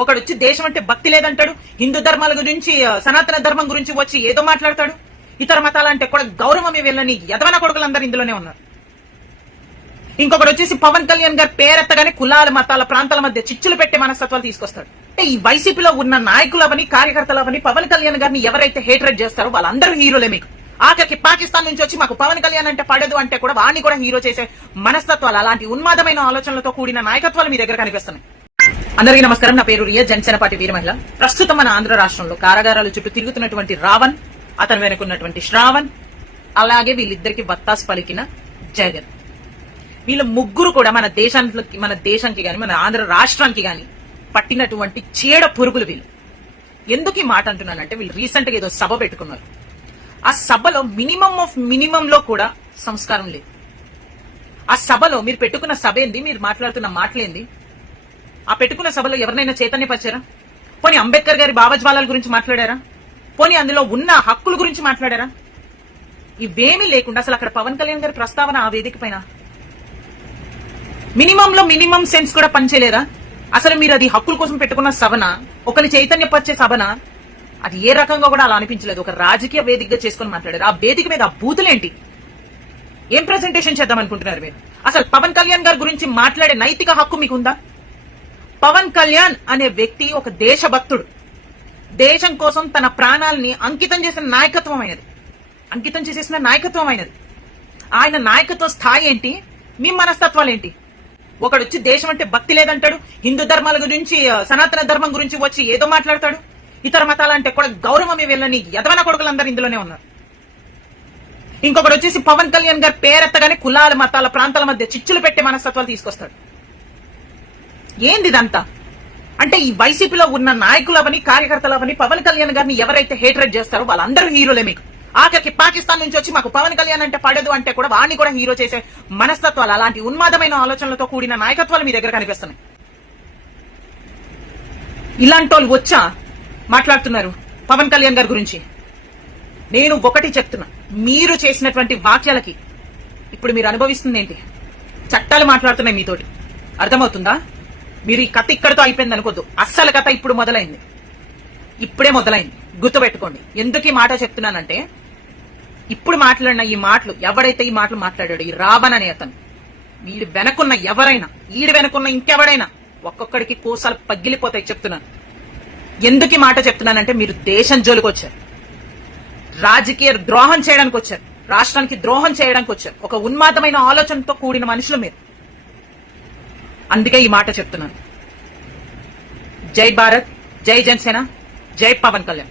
ఒకడు వచ్చి దేశం అంటే భక్తి లేదంటాడు, హిందూ ధర్మాల గురించి సనాతన ధర్మం గురించి వచ్చి ఏదో మాట్లాడతాడు, ఇతర మతాలంటే కూడా గౌరవమే వీళ్ళని యదవన కొడుకులందరూ ఇందులోనే ఉన్నారు. ఇంకొకటి వచ్చేసి పవన్ కళ్యాణ్ గారు పేరెత్తగానే కులాల మతాల ప్రాంతాల మధ్య చిచ్చులు పెట్టే మనస్తత్వాలు తీసుకొస్తాడు. అంటే ఈ వైసీపీలో ఉన్న నాయకులవని కార్యకర్తలవని పవన్ కళ్యాణ్ గారిని ఎవరైతే హేట్రేట్ చేస్తారో వాళ్ళందరూ హీరోలే. మీకు ఆఖరికి పాకిస్తాన్ నుంచి వచ్చి మాకు పవన్ కళ్యాణ్ అంటే పడదు అంటే కూడా వాడిని కూడా హీరో చేసే మనస్తత్వాలు, అలాంటి ఉన్మాదమైన ఆలోచనలతో కూడిన నాయకత్వాలు మీ దగ్గర కనిపిస్తున్నాయి. అందరికీ నమస్కారం. నా పేరు రియా, జనసేన పార్టీ వీర మహిళ. ప్రస్తుతం మన ఆంధ్ర రాష్ట్రంలో కారాగారాల చుట్టూ తిరుగుతున్నటువంటి రావణ్, అతను వెనుకున్నటువంటి శ్రావణ్, అలాగే వీళ్ళిద్దరికి వత్తాసు పలికిన జగన్, వీళ్ళ ముగ్గురు కూడా మన దేశానికి గాని మన ఆంధ్ర రాష్ట్రానికి గాని పట్టినటువంటి చీడ పురుగులు. వీళ్ళు ఎందుకు ఈ మాట అంటున్నానంటే, వీళ్ళు రీసెంట్ గా ఏదో సభ పెట్టుకున్నారు. ఆ సభలో మినిమం ఆఫ్ మినిమం లో కూడా సంస్కారం లేదు. ఆ సభలో మీరు పెట్టుకున్న సభ ఏంది, మీరు మాట్లాడుతున్న మాటలేంది? ఆ పెట్టుకున్న సభలో ఎవరినైనా చైతన్యపరిచారా? పోనీ అంబేద్కర్ గారి భావజ్వాలాల గురించి మాట్లాడారా? పోనీ అందులో ఉన్న హక్కుల గురించి మాట్లాడారా? ఇవేమీ లేకుండా అసలు అక్కడ పవన్ కళ్యాణ్ గారి ప్రస్తావన ఆ వేదిక పైన మినిమం లో మినిమం సెన్స్ కూడా పనిచేయలేదా? అసలు మీరు అది హక్కుల కోసం పెట్టుకున్న సభన, ఒకరిని చైతన్యపరిచే సభన, అది ఏ రకంగా కూడా అలా అనిపించలేదు. ఒక రాజకీయ వేదికగా చేసుకుని మాట్లాడారు. ఆ వేదిక మీద ఆ బూతులేంటి? ఏం ప్రెజెంటేషన్ చేద్దాం అనుకుంటున్నారు మీరు? అసలు పవన్ కళ్యాణ్ గారి గురించి మాట్లాడే నైతిక హక్కు మీకుందా? పవన్ కళ్యాణ్ అనే వ్యక్తి ఒక దేశభక్తుడు. దేశం కోసం తన ప్రాణాలని అంకితం చేసిన నాయకత్వం అయినది. ఆయన నాయకత్వ స్థాయి ఏంటి? మీ మనస్తత్వాలు ఏంటి? ఒకడు వచ్చి దేశం అంటే భక్తి లేదంటాడు, హిందూ ధర్మాల గురించి సనాతన ధర్మం గురించి వచ్చి ఏదో మాట్లాడతాడు, ఇతర మతాలంటే కూడా గౌరవమే వీళ్ళని యదవన కొడుకులందరూ ఇందులోనే ఉన్నారు. ఇంకొకటి వచ్చేసి పవన్ కళ్యాణ్ గారు పేరెత్తగానే కులాల మతాల ప్రాంతాల మధ్య చిచ్చులు పెట్టే మనస్తత్వాలు తీసుకొస్తాడు. ఏంది ఇదంతా? అంటే ఈ వైసీపీలో ఉన్న నాయకులవని కార్యకర్తలవని పవన్ కళ్యాణ్ గారిని ఎవరైతే హేట్రేట్ చేస్తారో వాళ్ళందరూ హీరోలే. మీకు ఆఖరికి పాకిస్తాన్ నుంచి వచ్చి మాకు పవన్ కళ్యాణ్ అంటే పడదు అంటే కూడా వాడిని కూడా హీరో చేసే మనస్తత్వాలు, అలాంటి ఉన్మాదమైన ఆలోచనలతో కూడిన నాయకత్వాలు మీ దగ్గర కనిపిస్తున్నాయి. ఇలాంటి వాళ్ళు వచ్చా మాట్లాడుతున్నారు పవన్ కళ్యాణ్ గారి గురించి. నేను ఒకటి చెప్తున్నా, మీరు చేసినటువంటి వాక్యాలకి ఇప్పుడు మీరు అనుభవిస్తుంది ఏంటి? చట్టాలు మాట్లాడుతున్నాయి మీతోటి. అర్థమవుతుందా? మీరు ఈ కథ ఇక్కడితో అయిపోయింది అనుకోద్దు. అస్సలు కథ ఇప్పుడు మొదలైంది, ఇప్పుడే మొదలైంది. గుర్తుపెట్టుకోండి. ఎందుకు ఈ మాట చెప్తున్నానంటే, ఇప్పుడు మాట్లాడిన ఈ మాటలు, ఎవడైతే ఈ మాటలు మాట్లాడాడు, ఈ రావణ్ అనే అతను, వీడి వెనకున్న ఎవరైనా, ఈడి వెనకున్న ఇంకెవడైనా ఒక్కొక్కడికి కోసాలు పగిలిపోతాయి. చెప్తున్నాను. ఎందుకు ఈ మాట చెప్తున్నానంటే, మీరు దేశం జోలికి వచ్చారు, రాజకీయ ద్రోహం చేయడానికి వచ్చారు, రాష్ట్రానికి ద్రోహం చేయడానికి వచ్చారు. ఒక ఉన్మాదమైన ఆలోచనతో కూడిన మనుషులు మీరు. అందుకే ఈ మాట చెప్తున్నాను. జై భారత్, జై జనసేన, జై పవన్ కళ్యాణ్.